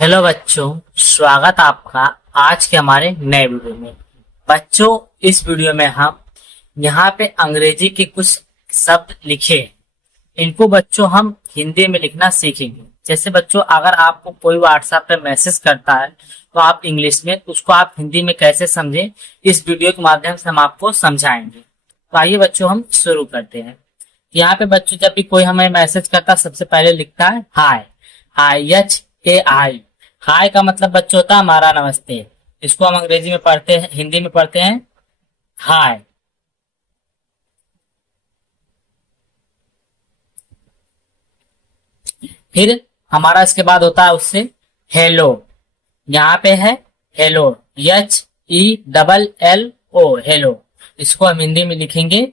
Hello बच्चों, स्वागत आपका आज के हमारे नए वीडियो में। बच्चों, इस वीडियो में हम यहाँ पे अंग्रेजी के कुछ शब्द लिखे हैं। इनको बच्चों हम हिंदी में लिखना सीखेंगे। जैसे बच्चों, अगर आपको कोई व्हाट्सएप पे मैसेज करता है तो आप इंग्लिश में उसको आप हिंदी में कैसे समझें, इस वीडियो के माध्यम से हम आपको समझाएंगे। तो आइए बच्चों, हम शुरू करते हैं। यहाँ पे बच्चों, जब भी कोई हमें मैसेज करता है सबसे पहले लिखता है हाय। हाय, HAI। हाय का मतलब बच्चों होता है हमारा नमस्ते। इसको हम अंग्रेजी में पढ़ते हैं, हिंदी में पढ़ते हैं हाय। फिर हमारा इसके बाद होता है उससे हेलो। यहाँ पे है हेलो, HELLO, हेलो। इसको हम हिंदी में लिखेंगे।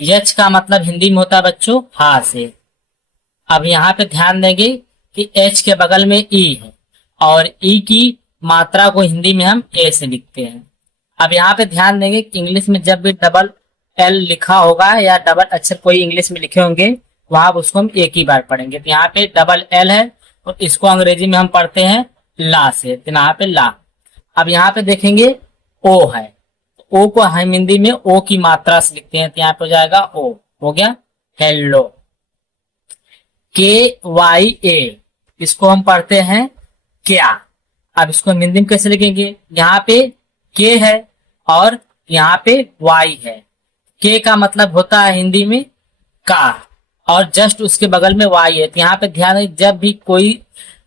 यच का मतलब हिंदी में होता है बच्चों हा से। अब यहाँ पे ध्यान देंगे कि एच के बगल में ई है और ई की मात्रा को हिंदी में हम ए से लिखते हैं। अब यहाँ पे ध्यान देंगे कि इंग्लिश में जब भी डबल एल लिखा होगा या डबल अक्षर कोई इंग्लिश में लिखे होंगे, वहां उसको हम एक ही बार पढ़ेंगे। तो यहाँ पे डबल एल है और इसको अंग्रेजी में हम पढ़ते हैं ला से, तो यहाँ पे ला। अब यहाँ पे देखेंगे ओ है, ओ को हम हिंदी में ओ की मात्रा से लिखते हैं, तो यहाँ पे हो जाएगा ओ, हो गया हेलो। KYA, इसको हम पढ़ते हैं क्या। अब इसको हम हिंदी में कैसे लिखेंगे, यहाँ पे के है और यहाँ पे वाई है। के का मतलब होता है हिंदी में का और जस्ट उसके बगल में वाई है। तो यहाँ पे ध्यान है, जब भी कोई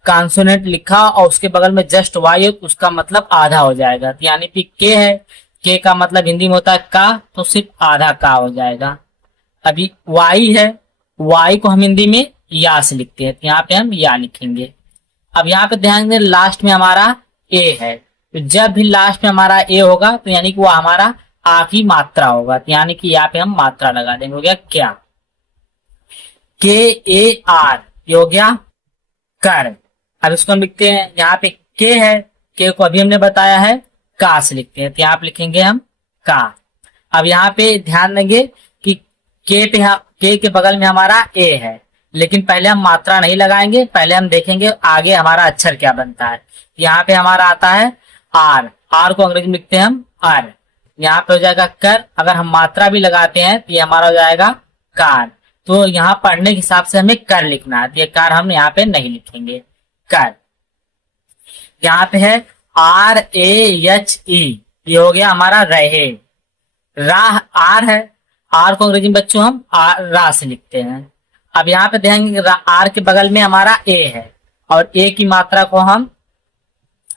कॉन्सोनेंट लिखा और उसके बगल में जस्ट वाई है तो उसका मतलब आधा हो जाएगा। तो यानी कि के है, के का मतलब हिंदी में होता है का, तो सिर्फ आधा का हो जाएगा। अभी वाई है, वाई को हम हिंदी में या से लिखते हैं, तो यहाँ पे हम या लिखेंगे। अब यहाँ पे ध्यान दें, लास्ट में हमारा ए है, तो जब भी लास्ट में हमारा ए होगा तो यानी कि वो हमारा आ की मात्रा होगा, तो यानी कि यहाँ पे हम मात्रा लगा देंगे। हो गया क्या। KAR, ये हो गया कर। अब इसको हम लिखते हैं, यहाँ पे के है, के को अभी हमने बताया है का से लिखते हैं, तो यहाँ पे लिखेंगे हम का। अब यहाँ पे ध्यान देंगे कि के पे के के बगल में हमारा ए है, लेकिन पहले हम मात्रा नहीं लगाएंगे, पहले हम देखेंगे आगे हमारा अक्षर क्या बनता है। यहाँ पे हमारा आता है आर, आर को अंग्रेजी में लिखते हैं हम आर। यहाँ पे हो जाएगा कर, अगर हम मात्रा भी लगाते हैं तो ये हमारा हो जाएगा कार। तो यहाँ पढ़ने के हिसाब से हमें कर लिखना है, तो ये कार हम यहाँ पे नहीं लिखेंगे, कर। यहाँ पे है RAHE, ये हो गया हमारा रहे। राह आर है, आर को अंग्रेजी में बच्चों हम रा से लिखते हैं। अब यहाँ पे ध्यान, आर के बगल में हमारा ए है और ए की मात्रा को हम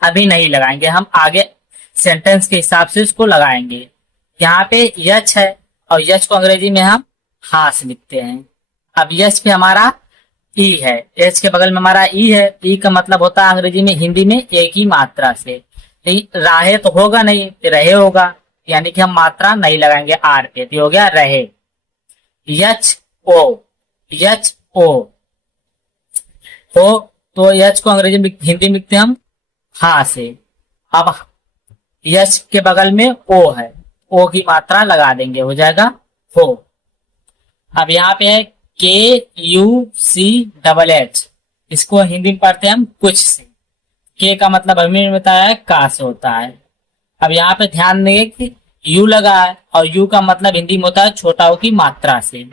अभी नहीं लगाएंगे, हम आगे सेंटेंस के हिसाब से इसको लगाएंगे। यहाँ पे यच है और यच को अंग्रेजी में हम हा से लिखते हैं। अब यच पे हमारा ई है, एच के बगल में हमारा ई है, ई का मतलब होता है अंग्रेजी में हिंदी में एक ही मात्रा से। राहे तो होगा नहीं, तो रहे होगा, यानी कि हम मात्रा नहीं लगाएंगे आर पे, तो हो गया रहे। यच ओ, यच ओ हो, तो यच को अंग्रेजी में हिंदी में लिखते हैं हम हा से। अब यच के बगल में ओ है, ओ की मात्रा लगा देंगे, हो जाएगा हो। अब यहाँ पे है KUCH, इसको हिंदी में पढ़ते हैं हम कुछ से। के का मतलब अभी बताया है का से होता है। अब यहाँ पे ध्यान देंगे कि यू लगा है और यू का मतलब हिंदी में होता है छोटा ओ की मात्रा से।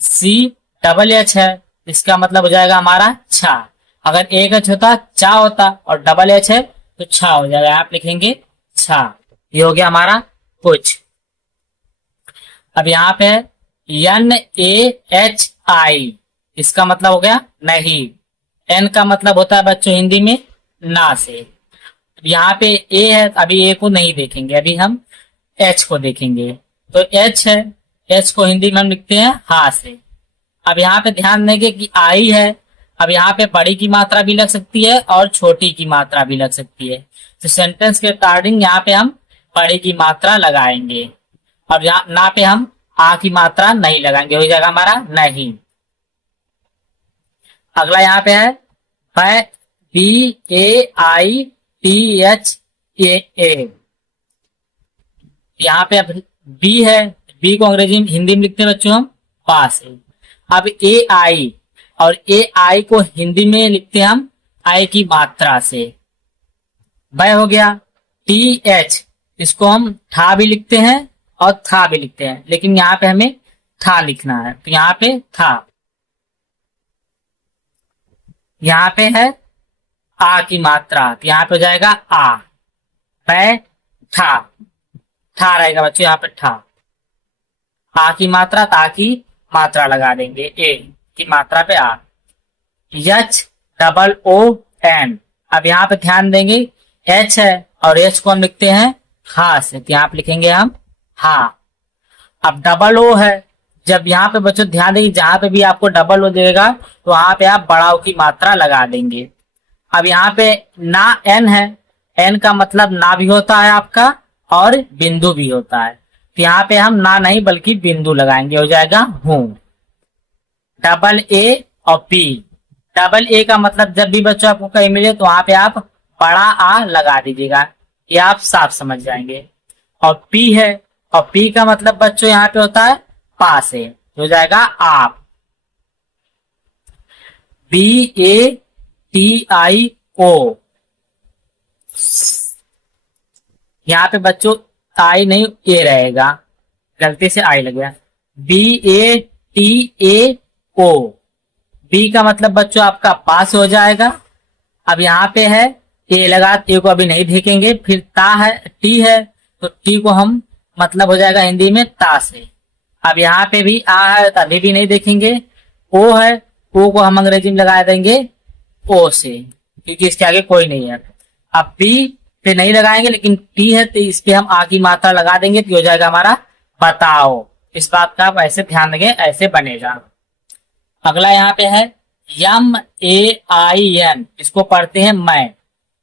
CH है, इसका मतलब हो जाएगा हमारा छा। अगर एक एच होता चा होता और डबल एच है तो छा हो जाएगा, आप लिखेंगे छा। ये हो गया हमारा कुछ। अब यहाँ पे NAHI, इसका मतलब हो गया नहीं। एन का मतलब होता है बच्चों हिंदी में ना से। यहाँ पे ए है, अभी ए को नहीं देखेंगे, अभी हम एच को देखेंगे। तो एच है, एच को हिंदी में हम लिखते हैं हा से। अब यहाँ पे ध्यान देंगे कि आई है, अब यहाँ पे बड़ी की मात्रा भी लग सकती है और छोटी की मात्रा भी लग सकती है, तो सेंटेंस के स्टार्टिंग यहाँ पे हम बड़ी की मात्रा लगाएंगे और यहाँ ना पे हम आ की मात्रा नहीं लगाएंगे, हो जाएगा हमारा नहीं। अगला यहाँ पे है BAITHAA, यहाँ पे बी है, बी को अंग्रेजी में हिंदी में लिखते हैं बच्चों हम पास है। अब AI, और AI को हिंदी में लिखते हैं हम आई की मात्रा से। बै हो गया। टी एच, इसको हम ठा भी लिखते हैं और था भी लिखते हैं, लेकिन यहाँ पे हमें था लिखना है, तो यहाँ पे था। यहाँ पे है आ की मात्रा, तो यहाँ पे हो जाएगा आ। बै ठा, ठा रहेगा बच्चों यहाँ पे ठा। आ की मात्रा, ता की मात्रा लगा देंगे, ए की मात्रा पे आ। यच डबल ओ एन, अब यहाँ पे ध्यान देंगे एच है और एच को हम लिखते हैं हा से, तो यहाँ पे लिखेंगे हम हा। अब डबल ओ है, जब यहाँ पे बच्चों ध्यान देंगे जहां पे भी आपको डबल ओ देगा तो वहां पे आप बड़ा ओ की मात्रा लगा देंगे। अब यहाँ पे ना एन है, एन का मतलब ना भी होता है आपका और बिंदु भी होता है, तो यहाँ पे हम ना नहीं बल्कि बिंदु लगाएंगे, हो जाएगा हूं। डबल ए और पी, डबल ए का मतलब जब भी बच्चों आपको कहीं मिले तो वहां पे आप बड़ा आ लगा दीजिएगा, ये आप साफ समझ जाएंगे। और पी है, और पी का मतलब बच्चों यहाँ पे होता है पास है, हो जाएगा आप। बी ए टी आई ओ, यहाँ पे बच्चों आई नहीं ए रहेगा, गलती से आई लग गया। B A T A O, B का मतलब बच्चों आपका पास हो जाएगा। अब यहाँ पे है ए लगा, ए को अभी नहीं देखेंगे। फिर ता है, टी है, तो टी को हम मतलब हो जाएगा हिंदी में ता से। अब यहाँ पे भी आ है तो अभी भी नहीं देखेंगे। ओ है, ओ को हम अंग्रेजी में लगा देंगे ओ से, क्योंकि इसके आगे कोई नहीं है। अब पी पे नहीं लगाएंगे, लेकिन टी है तो इस पे हम आ की मात्रा लगा देंगे, तो हो जाएगा हमारा बताओ। इस बात का आप ऐसे ध्यान देंगे, ऐसे बनेगा। अगला यहाँ पे है यम ए आई एन, इसको पढ़ते हैं मैं।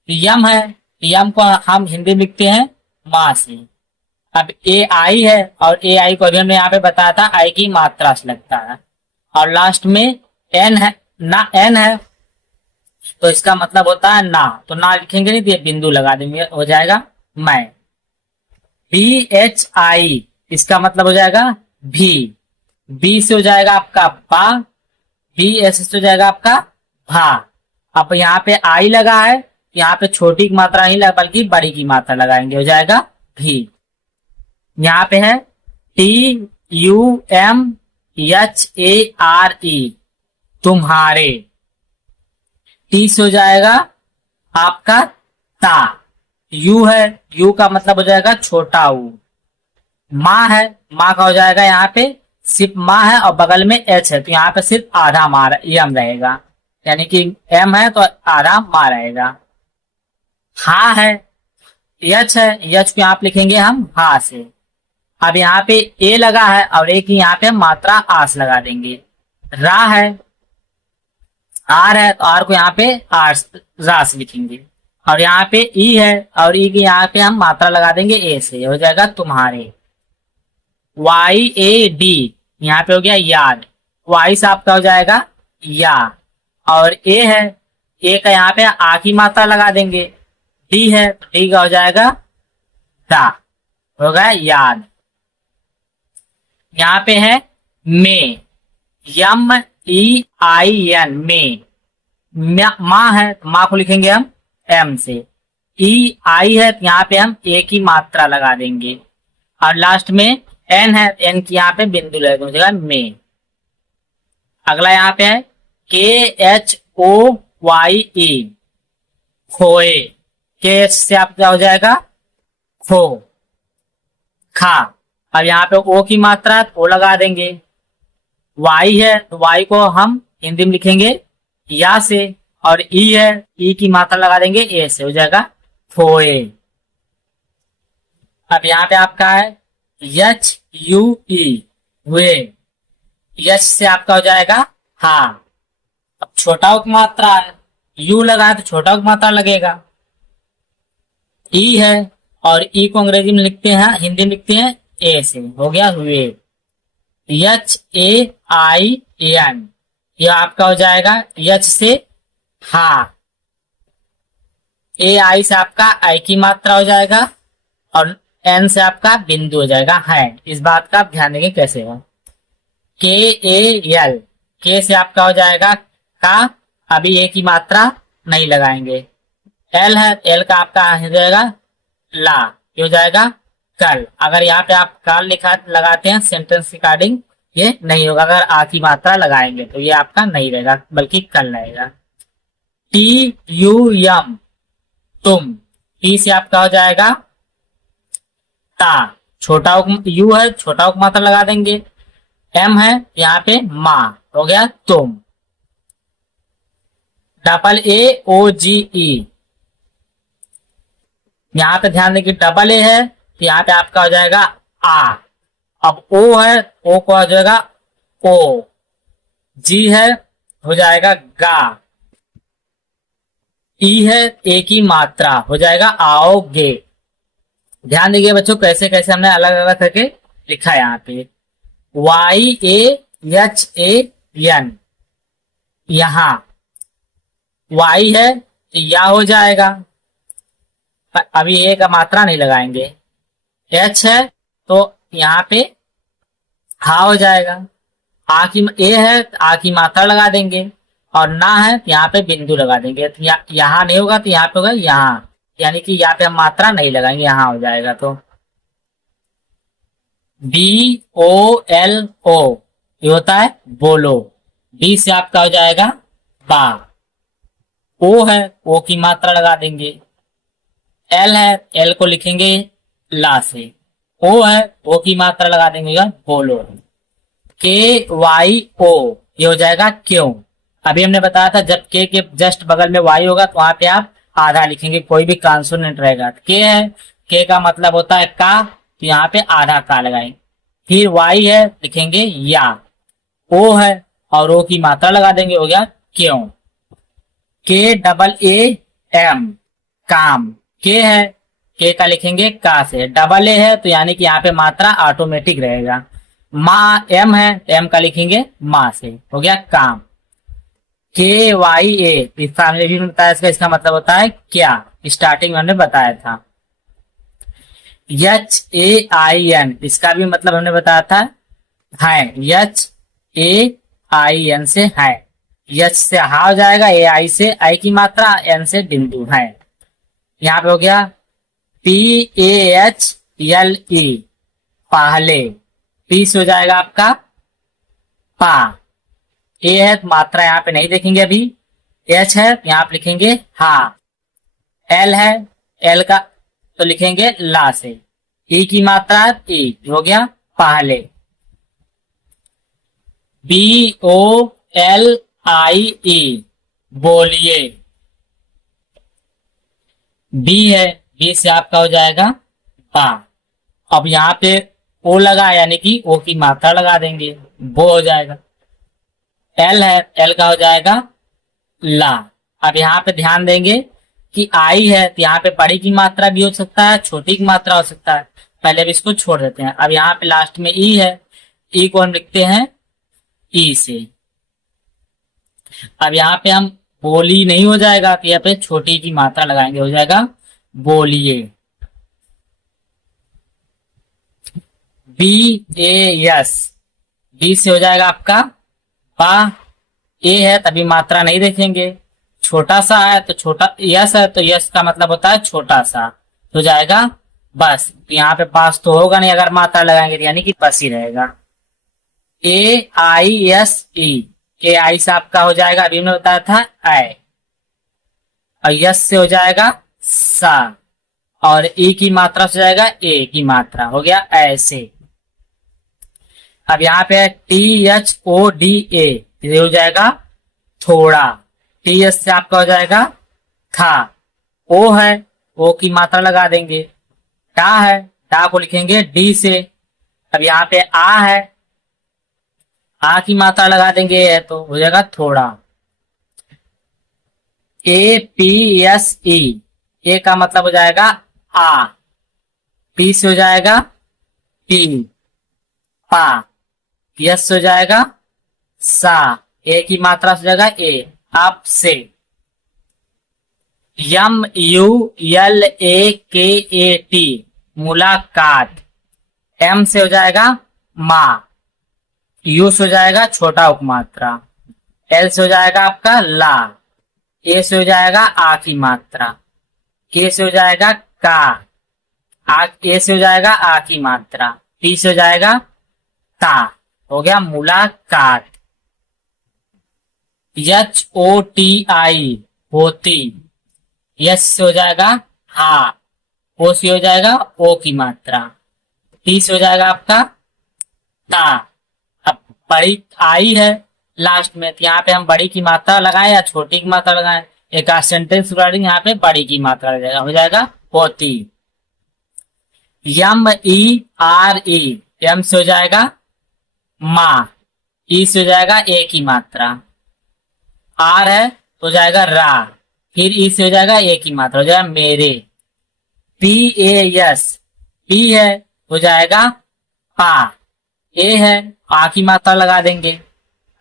यम है, यम को हम हिंदी में लिखते हैं माँ से। अब ए आई है, और ए आई को अभी हमने यहाँ पे बताया था आई की मात्रा से लगता है। और लास्ट में एन है, ना एन है, तो इसका मतलब होता है ना, तो ना लिखेंगे नहीं तो ये बिंदु लगा देंगे, हो जाएगा मैं। बी एच आई, इसका मतलब हो जाएगा भी। बी से हो जाएगा आपका बा, बी एस से हो जाएगा आपका भा। अब यहाँ पे आई लगा है, यहाँ पे छोटी की मात्रा नहीं लगा बल्कि बड़ी की मात्रा लगाएंगे, हो जाएगा भी। यहाँ पे है T U M H A R E, तुम्हारे। टी से हो जाएगा आपका ता। यू है, यू का मतलब हो जाएगा छोटा ऊ। माँ है, माँ का हो जाएगा यहाँ पे सिर्फ माँ है और बगल में एच है, तो यहाँ पे सिर्फ आधा माँ एम रहेगा, यानी कि एम है तो आधा माँ रहेगा। हा है, एच है, एच को यहाँ पे लिखेंगे हम हा से। अब यहाँ पे ए लगा है और ए की यहाँ पे मात्रा आस लगा देंगे। रा है, आर है, तो आर को यहाँ पे आर रास लिखेंगे। और यहाँ पे ई है, और ई की यहाँ पे हम मात्रा लगा देंगे ए से, हो जाएगा तुम्हारे। वाई ए डी, यहाँ पे हो गया याद, वाई से आपका हो जाएगा या। और ए है, ए का यहाँ पे आ की मात्रा लगा देंगे। डी है, डी का हो जाएगा दा, हो गया याद। यहाँ पे है में, यम ई आई एन में। माँ है, माँ को लिखेंगे हम एम से। ई आई है, तो यहाँ पे हम ए की मात्रा लगा देंगे। और लास्ट में एन है, एन की यहाँ पे बिंदु लगेगा में। अगला यहाँ पे है के एच ओ वाई ई, खोए। के एच से आपका हो जाएगा खो, खा। अब यहाँ पे ओ की मात्रा ओ लगा देंगे। वाई है, तो वाई को हम हिंदी में लिखेंगे या से। और ई है, ई की मात्रा लगा देंगे ए से, हो जाएगा फोए। अब यहाँ पे आपका है यच यू ई, हुए। यच से आपका हो जाएगा हाँ। अब छोटा की मात्रा है, यू लगा है तो छोटा की मात्रा लगेगा। ई है, और ई को अंग्रेजी में लिखते हैं, हिंदी में लिखते हैं ए से, हो गया हुए। एच ए आई एन, यह आपका हो जाएगा यच से हा। ए आई से आपका आई की मात्रा हो जाएगा, और एन से आपका बिंदु हो जाएगा है। इस बात का आप ध्यान देंगे कैसे हो। के ए एल, के से आपका हो जाएगा का, अभी ए की मात्रा नहीं लगाएंगे। एल है, एल का आपका हो जाएगा ला, ये हो जाएगा कल। अगर यहाँ पे आप काल लिखा लगाते हैं सेंटेंस रिगार्डिंग, ये नहीं होगा। अगर आ की मात्रा लगाएंगे तो ये आपका नहीं रहेगा बल्कि कल रहेगा। टी यू यम तुम, टी से आपका हो जाएगा ता, छोटा यू है छोटा उप मात्रा लगा देंगे। एम है यहाँ पे माँ, हो गया तुम। डबल ए ओ जी ई, यहाँ पे ध्यान दें कि डबल ए है तो यहाँ पे आपका हो जाएगा आ। अब ओ है, ओ को हो जाएगा ओ। जी है, हो जाएगा गा। ई है, ए की मात्रा, हो जाएगा आओगे। ध्यान दीजिए बच्चों कैसे कैसे हमने अलग अलग करके लिखा है यहाँ पे। Y A H A N, यहां वाई है तो या हो जाएगा, अभी ए का मात्रा नहीं लगाएंगे। एच है तो यहाँ पे हा हो जाएगा। आ की ए है तो आ की मात्रा लगा देंगे, और ना है तो यहाँ पे बिंदु लगा देंगे। तो यहाँ नहीं होगा तो यहाँ पे होगा यहाँ, यानी कि यहाँ पे हम मात्रा नहीं लगाएंगे, यहाँ हो जाएगा। तो बी ओ एल ओ, ये होता है बोलो। बी से आपका हो जाएगा बा। ओ है, ओ की मात्रा लगा देंगे। एल है, एल को लिखेंगे ला से। ओ है, ओ की मात्रा लगा देंगे बोलो। के वाई ओ, ये हो जाएगा क्यों। अभी हमने बताया था जब के जस्ट बगल में वाई होगा तो वहां पे आप आधा लिखेंगे, कोई भी कॉन्सोनेंट रहेगा। के है, के का मतलब होता है का, तो यहाँ पे आधा का लगाएंगे। फिर वाई है, लिखेंगे या। ओ है और ओ की मात्रा लगा देंगे, हो गया क्यों। के डबल ए एम, काम। के है, के का लिखेंगे का से। डबल ए है तो यानी कि यहाँ पे मात्रा ऑटोमेटिक रहेगा। माँ एम है, एम का लिखेंगे माँ से, हो गया काम। के वाई ए, इस फैमिली भी बताया इसका मतलब होता है क्या, स्टार्टिंग में हमने बताया था। एच ए आई एन, इसका भी मतलब हमने बताया था है। एच ए आई एन से है, एच से हा हो जाएगा, ए आई से आई की मात्रा, एन से बिंदु है। यहाँ पे हो गया P A H L E, पहले। पी से हो जाएगा आपका पा। ए है तो मात्रा यहाँ पे नहीं देखेंगे अभी। एच है यहाँ पे लिखेंगे हा। एल है, एल का तो लिखेंगे ला से। ई की मात्रा ई, हो गया पहले। बी ओ एल आई ई, बोलिए। बी है, बी से आपका हो जाएगा बा। अब यहाँ पे ओ लगा यानी कि ओ की मात्रा लगा देंगे, वो हो जाएगा। एल है, एल का हो जाएगा ला। अब यहाँ पे ध्यान देंगे कि आई है तो यहाँ पे बड़ी की मात्रा भी हो सकता है, छोटी की मात्रा हो सकता है। पहले भी इसको छोड़ देते हैं। अब यहाँ पे लास्ट में ई है, ई को हम लिखते हैं ई से। अब यहाँ पे हम बोली नहीं हो जाएगा तो यहाँ पे छोटी की मात्रा लगाएंगे, हो जाएगा बोलिए। बी ए यस, बी से हो जाएगा आपका बा। ए है तभी मात्रा नहीं देखेंगे, छोटा सा है तो छोटा, यस है तो यस का मतलब होता है छोटा सा, तो जाएगा बस। तो यहाँ पे पास तो होगा नहीं अगर मात्रा लगाएंगे तो, यानी कि बस ही रहेगा। ए आई एस ई, ए आई से आपका हो जाएगा, अभी हमने बताया था आई, और यस से हो जाएगा सा, और ई की मात्रा से हो जाएगा ए की मात्रा, हो गया ऐसे। अब यहाँ पे T H O D A, ये हो जाएगा थोड़ा। टी एस से आपका हो जाएगा था। ओ है, ओ की मात्रा लगा देंगे। टा है, टा को लिखेंगे डी से। अब यहाँ पे आ है, आ की मात्रा लगा देंगे, तो हो जाएगा थोड़ा। ए पी एस ई, ए का मतलब हो जाएगा आ। पी से हो जाएगा पी, पा। यस हो जाएगा सा, ए की मात्रा से जाएगा ए, आप से। यम यू एल ए के ए टी, मुलाकात। एम से हो जाएगा माँ, यू से हो जाएगा छोटा उपमात्रा, एल से हो जाएगा आपका ला, ए से हो जाएगा आ की मात्रा, के से हो जाएगा का, ए से हो जाएगा आ की मात्रा, टी से हो जाएगा ता, हो गया मुलाकात। एच ओ टी आई होती, यस से हो जाएगा हा, ओ से हो जाएगा ओ की मात्रा, टी से हो जाएगा आपका ता। अब बड़ी आई है लास्ट में, तो यहाँ पे हम बड़ी की मात्रा लगाएं या छोटी की मात्रा लगाएं, एक सेंटेंस रिगार्डिंग यहाँ पे बड़ी की मात्रा लगेगा, हो जाएगा होती। यम ई आर ई, यम से हो जाएगा माँ, ई से हो जाएगा ए की मात्रा, आर है तो हो जाएगा रा, फिर ई से हो जाएगा ए की मात्रा, हो जाएगा मेरे। पी ए यस, पी है हो जाएगा पा, ए है आ की मात्रा लगा देंगे।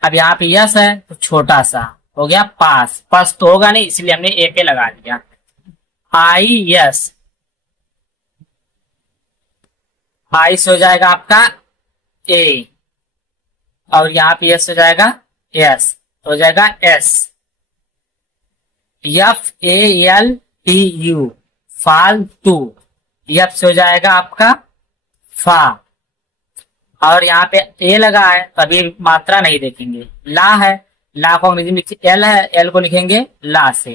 अब यहाँ पे यस है तो छोटा सा हो गया पास, पास तो होगा नहीं इसलिए हमने ए पे लगा दिया। आई यस, आई से हो जाएगा आपका ए, और यहाँ पे यस हो जाएगा यस, हो जाएगा S. F A L T U, फालतू, एफ से हो जाएगा आपका फा, और यहाँ पे ए लगा है तो अभी मात्रा नहीं देखेंगे। ला है, ला को अंग्रेजी में लिखिए एल है, एल को लिखेंगे ला से।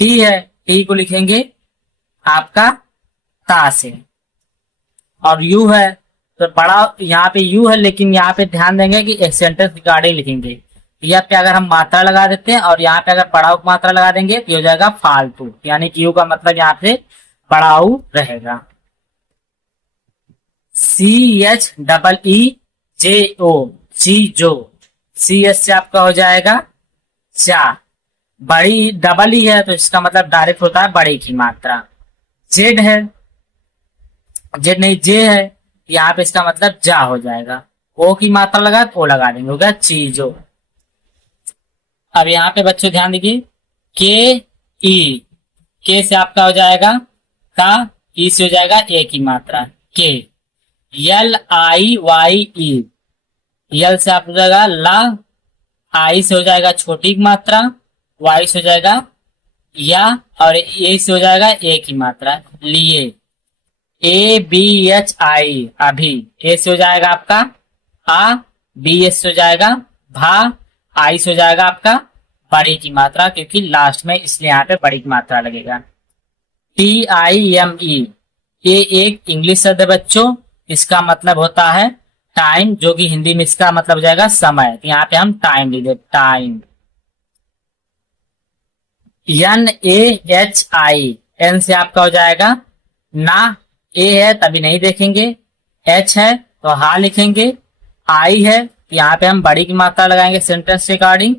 टी है, टी को लिखेंगे आपका ता से। और यू है तो बड़ा, यहाँ पे यू है लेकिन यहाँ पे ध्यान देंगे कि एक सेंटेंस रिगार्डिंग लिखेंगे। यहाँ पे अगर हम मात्रा लगा देते हैं और यहाँ पे अगर बड़ाऊ की मात्रा लगा देंगे तो हो जाएगा फालतू, यानी कि यू का मतलब यहाँ पे बड़ाऊ रहेगा। सी एच डबल ई जे ओ, ची जो, सी एच से आपका हो जाएगा चा, बड़ी डबल ई है तो इसका मतलब डायरेक्ट होता है बड़ी की मात्रा। जेड है, जेड नहीं जे है, यहाँ पे इसका मतलब जा हो जाएगा, ओ की मात्रा लगा तो ओ लगा देंगे, होगा चीजो। अब यहाँ पे बच्चों ध्यान दीजिए, के ई, के से आपका हो जाएगा का, ई से हो जाएगा ए की मात्रा के। यल आई वाई ई, यल से आप हो जाएगा ला, आई से हो जाएगा छोटी की मात्रा, वाई से हो जाएगा या, और ए से हो जाएगा ए की मात्रा लिए। ए बी एच आई अभी, ए से हो जाएगा आपका आ, बी एस से हो जाएगा भा, आई से हो जाएगा आपका बड़ी की मात्रा क्योंकि लास्ट में इसलिए यहाँ पे बड़ी की मात्रा लगेगा। टी आई एम ई, ये एक इंग्लिश शब्द है बच्चों, इसका मतलब होता है टाइम, जो कि हिंदी में इसका मतलब हो जाएगा समय, तो यहाँ पे हम टाइम लिख दे time. N A H I, N से आपका हो जाएगा ना, ए है तभी नहीं देखेंगे, एच है तो हा लिखेंगे, आई है तो यहाँ पे हम बड़ी की मात्रा लगाएंगे सेंटेंस रिगार्डिंग,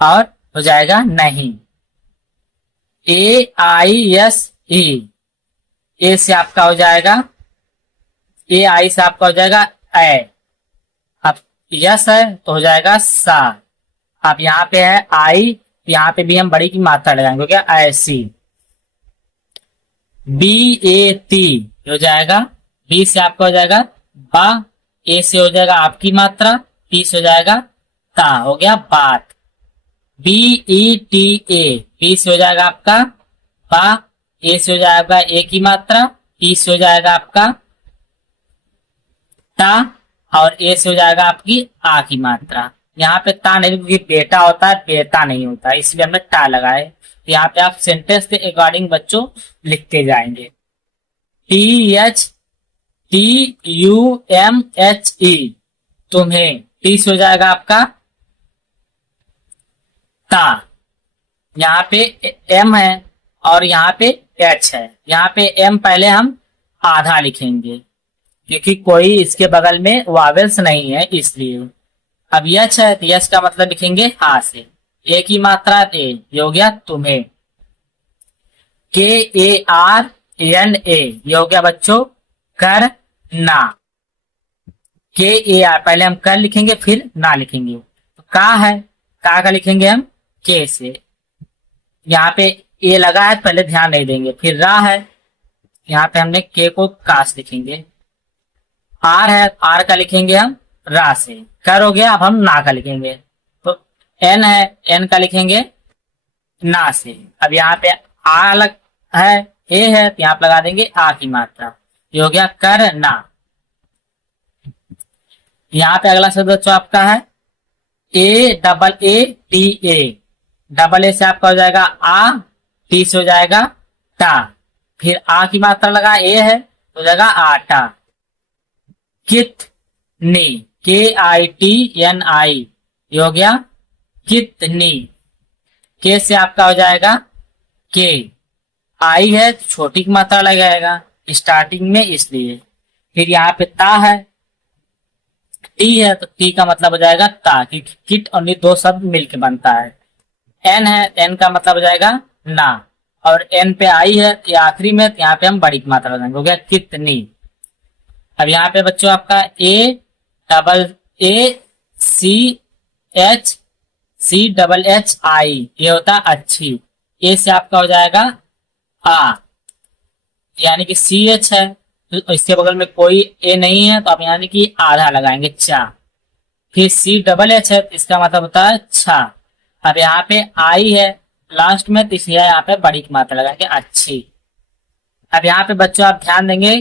और हो जाएगा नहीं। ए आई एस ई, ए से आपका हो जाएगा, ए आई से आपका हो जाएगा ए, अब यस है तो हो जाएगा सा, अब यहाँ पे है आई, यहाँ पे भी हम बड़ी की मात्रा लगाएंगे, क्या ऐसी। बी ए टी हो जाएगा, बी से आपका हो जाएगा बा, ए से हो जाएगा आपकी मात्रा, टी से हो जाएगा ता, हो गया बात। B E T A, B से हो जाएगा आपका बा, ए से हो जाएगा ए की मात्रा, टी से हो जाएगा आपका ता, और ए से हो जाएगा आपकी आ की मात्रा। यहाँ पे ता नहीं क्योंकि बेटा होता है, बेटा नहीं होता है, इसलिए हमने ता लगाए। यहाँ पे आप सेंटेंस के अकॉर्डिंग बच्चों लिखते जाएंगे। T H T U M H E, तुम्हें, टी से हो जाएगा आपका ता, यहाँ पे एम है और यहाँ पे एच है, यहाँ पे एम पहले हम आधा लिखेंगे क्योंकि कोई इसके बगल में वावेल्स नहीं है इसलिए। अब यच है तो यच का मतलब लिखेंगे हा से, ए की मात्रा ए, ये हो गया तुम्हें। के ए आर एन ए, ये हो गया बच्चों कर ना, के ए आर पहले हम कर लिखेंगे फिर ना लिखेंगे। तो का है, का लिखेंगे हम के से, यहाँ पे ए लगा है पहले ध्यान नहीं देंगे, फिर रा है, यहाँ पे हमने के को कास लिखेंगे। आर है, आर का लिखेंगे हम रा से, कर हो गया, अब हम ना का लिखेंगे। तो एन है, एन का लिखेंगे ना से। अब यहाँ पे आ अलग है, ए है, तो यहाँ पे लगा देंगे आ की मात्रा। ये हो गया करना। यहाँ पे अगला शब्द बच्चों आपका है ए डबल ए टी ए। डबल ए से आपका हो जाएगा आ, टी से हो जाएगा टा, फिर आ की मात्रा लगा ए है तो हो जाएगा आटा। कितनी, के आई टी एन आई, ये हो गया कितनी। के से आपका हो जाएगा के, आई है तो छोटी की मात्रा लगाएगा स्टार्टिंग में इसलिए। फिर यहाँ पे ता है, टी है तो टी का मतलब हो जाएगा ता, क्योंकि किट और नी दो शब्द मिलके बनता है। एन है, एन का मतलब हो जाएगा ना, और एन पे आई है तो आखिरी में, तो यहाँ पे हम बड़ी की मात्रा लगाएंगे, हो गया कितनी। अब यहाँ पे बच्चों आपका A double A C H, C double H I, ये होता है अच्छी। ए से आपका हो जाएगा आ, यानी कि सी एच है तो इसके बगल में कोई ए नहीं है तो आप यानी कि आधा लगाएंगे चा। फिर सी डबल एच है तो इसका मतलब होता है छा। अब यहाँ पे आई है लास्ट में तो इसलिए यहाँ पे बड़ी की मात्रा लगाएंगे अच्छी। अब यहाँ पे बच्चों आप ध्यान देंगे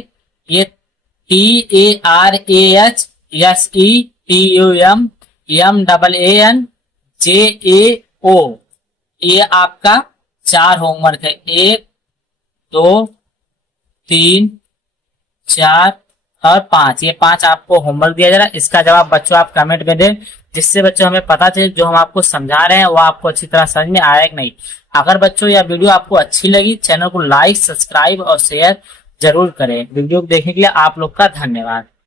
ये T A R A H S E T U M M double A N J A O, ये आपका 4 होमवर्क है, 1 2 3 4 और 5, ये 5 आपको होमवर्क दिया जा रहा है। इसका जवाब बच्चों आप कमेंट में दें, जिससे बच्चों हमें पता चले जो हम आपको समझा रहे हैं वो आपको अच्छी तरह समझ में आया कि नहीं। अगर बच्चों यह वीडियो आपको अच्छी लगी, चैनल को लाइक सब्सक्राइब और शेयर जरूर करें। वीडियो को देखने के लिए आप लोग का धन्यवाद।